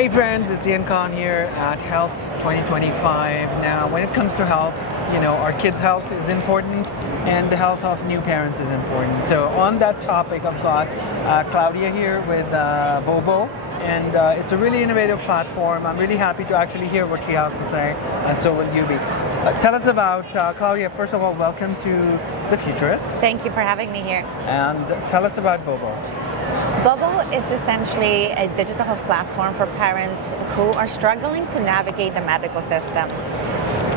Hey friends, it's Ian Khan here at Health 2025. Now, when it comes to health, our kids' health is important and the health of new parents is important. So on that topic, I've got Klaudia here with Bobo, and it's a really innovative platform. I'm really happy to actually hear what she has to say, and so will you be. Tell us about, Klaudia, first of all, welcome to the Futurist. Thank you for having me here. And tell us about Bobo. Bobo is essentially a digital health platform for parents who are struggling to navigate the medical system.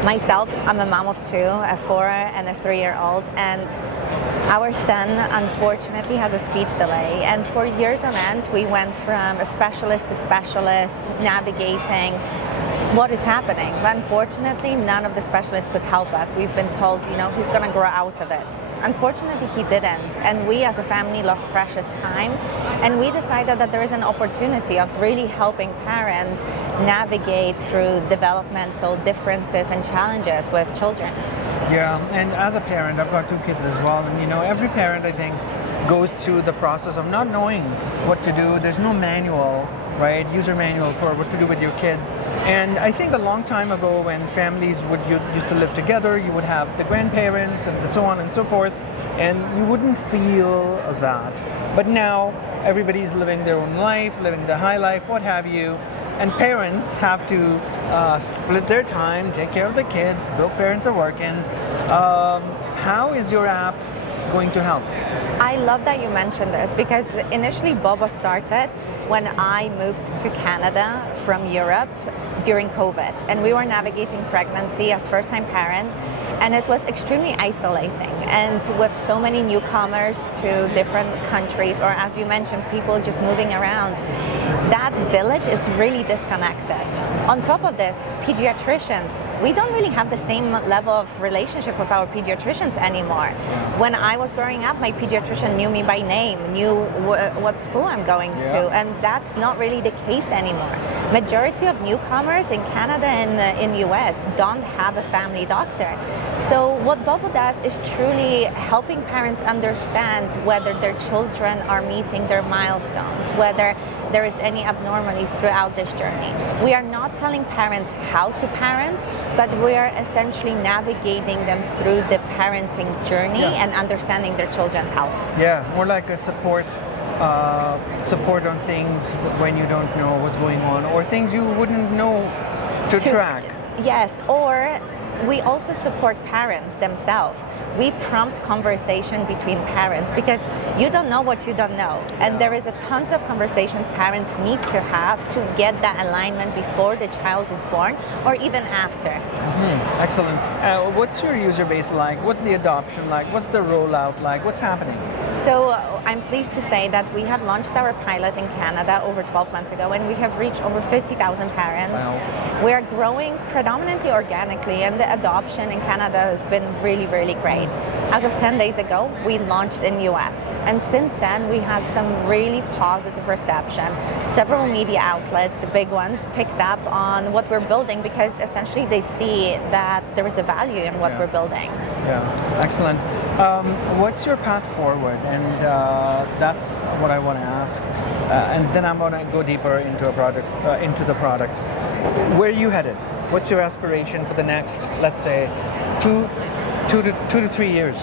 Myself, I'm a mom of two, a 4 and a 3-year-old, and our son unfortunately has a speech delay. And for years on end, we went from a specialist to specialist, navigating what is happening. But unfortunately, none of the specialists could help us. We've been told, he's going to grow out of it. Unfortunately, he didn't, and we as a family lost precious time, and we decided that there is an opportunity of really helping parents navigate through developmental differences and challenges with children. Yeah, and as a parent, I've got 2 kids as well, and every parent, I think, goes through the process of not knowing what to do. There's no manual, right, user manual for what to do with your kids. And I think a long time ago, when families used to live together, you would have the grandparents and so on and so forth, and you wouldn't feel that. But now everybody's living their own life, living the high life, what have you, and parents have to split their time, take care of the kids. Both parents are working. How is your app going to help? I love that you mentioned this, because initially Bobo started when I moved to Canada from Europe during COVID, and we were navigating pregnancy as first-time parents, and it was extremely isolating. And with so many newcomers to different countries, or as you mentioned, people just moving around, that village is really disconnected. On top of this, pediatricians, we don't really have the same level of relationship with our pediatricians anymore. When I was growing up, my pediatrician knew me by name, knew what school I'm going to, and that's not really the case anymore. Majority of newcomers in Canada and in US don't have a family doctor. So what Bobo does is truly helping parents understand whether their children are meeting their milestones, whether there is any abnormalities throughout this journey. We are not telling parents how to parent, but we are essentially navigating them through the parenting journey and understanding their children's health. Yeah, more like a support on things when you don't know what's going on, or things you wouldn't know to track. Yes, or we also support parents themselves. We prompt conversation between parents, because you don't know what you don't know. And there is a tons of conversations parents need to have to get that alignment before the child is born, or even after. Excellent. What's your user base like? What's the adoption like? What's the rollout like? What's happening? So I'm pleased to say that we have launched our pilot in Canada over 12 months ago, and we have reached over 50,000 parents. Wow. We are growing predominantly organically, and the adoption in Canada has been really, really great. As of 10 days ago, we launched in US, and since then we had some really positive reception. Several media outlets, the big ones, picked up on what we're building, because essentially they see that there is a value in what we're building. Yeah, excellent. What's your path forward? And that's what I want to ask. And then I'm going to go deeper into into the product. Where are you headed? What's your aspiration for the next, let's say, two to 3 years?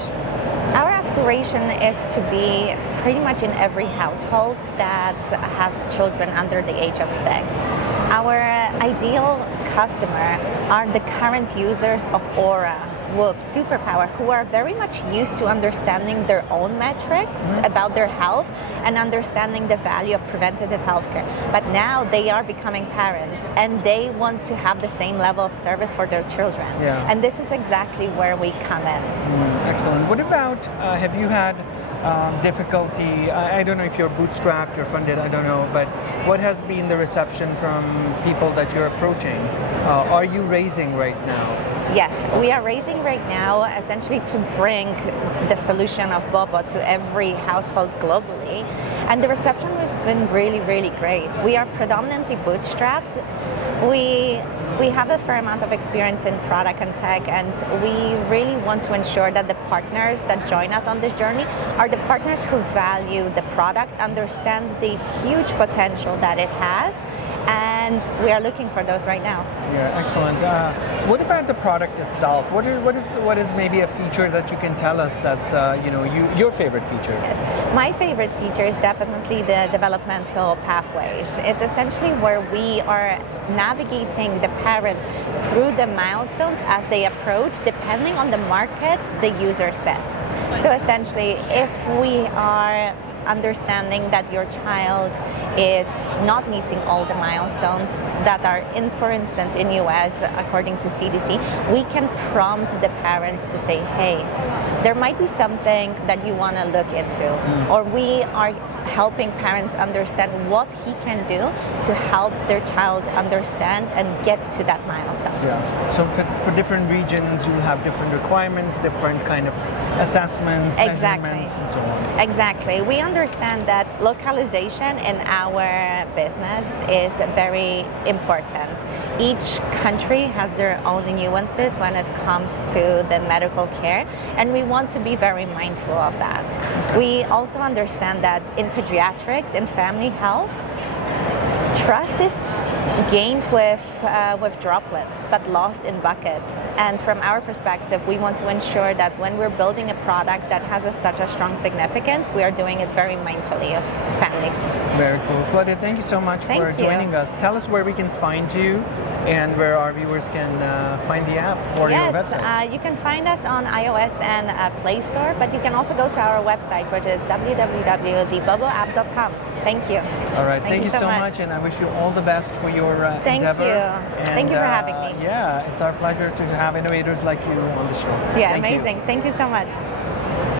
Our aspiration is to be pretty much in every household that has children under the age of 6. Our ideal customer are the current users of Aura, Whoop, Superpower, who are very much used to understanding their own metrics about their health and understanding the value of preventative healthcare. But now they are becoming parents, and they want to have the same level of service for their children. And this is exactly where we come in. Excellent. What about, have you had difficulty, I don't know if you're bootstrapped or funded, I don't know, but what has been the reception from people that you're approaching? Are you raising right now? Yes, we are raising right now essentially to bring the solution of Bobo to every household globally. And the reception has been really, really great. We are predominantly bootstrapped. We have a fair amount of experience in product and tech, and we really want to ensure that the partners that join us on this journey are the partners who value the product, understand the huge potential that it has, and we are looking for those right now. Yeah, excellent. What about the product itself? What is maybe a feature that you can tell us that's your favorite feature? Yes. My favorite feature is definitely the developmental pathways. It's essentially where we are navigating the parent through the milestones as they approach, depending on the market the user sets. So essentially, if we are understanding that your child is not meeting all the milestones that are in, for instance, in US, according to CDC, we can prompt the parents to say, hey, there might be something that you want to look into, or we are helping parents understand what he can do to help their child understand and get to that milestone. Yeah. So for different regions, you'll have different requirements, different kind of assessments, measurements, and so on. Exactly. We understand that localization in our business is very important. Each country has their own nuances when it comes to the medical care, and we want to be very mindful of that. Okay. We also understand that in pediatrics, in family health, trust is gained with droplets, but lost in buckets. And from our perspective, we want to ensure that when we're building a product that has such a strong significance, we are doing it very mindfully of families. Very cool. Klaudia, thank you so much for joining us. Tell us where we can find you and where our viewers can find the app or your website. Yes, you can find us on iOS and Play Store, but you can also go to our website, which is www.theboboapp.com. Thank you. All right, thank you so much, and I wish you all the best for your endeavor. Thank you for having me. Yeah, it's our pleasure to have innovators like you on the show. Yeah, amazing. Thank you so much.